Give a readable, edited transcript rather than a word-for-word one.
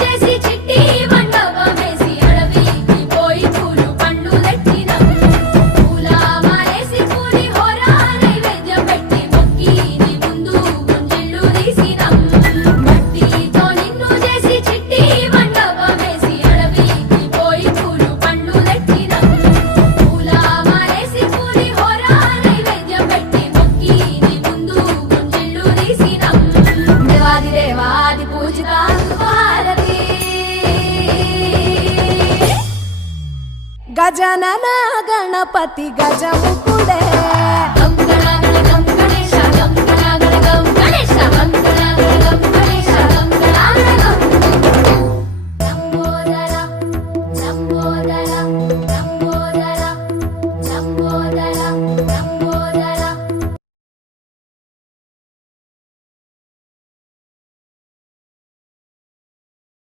చేసి చిట్టి మండపమేసి అడవికి పోయి పూలు పండ్లు తెచ్చినం పూల మాలేసి పూలి హోర నైవేద్యం పెట్టి మొక్కి నీ ముందు గుంజిళ్ళు తీసినం మట్టితో నిన్ను చేసి చిట్టి మండపమేసి అడవికి పోయి పూలు పండ్లు తెచ్చినం పూల మాలేసి పూలి హోర నైవేద్యం పెట్టి మొక్కి నీ ముందు గుంజిళ్ళు తీసినం దేవాది దేవాది పూజిత భారతి గజనన గణపతి గజముఖుడే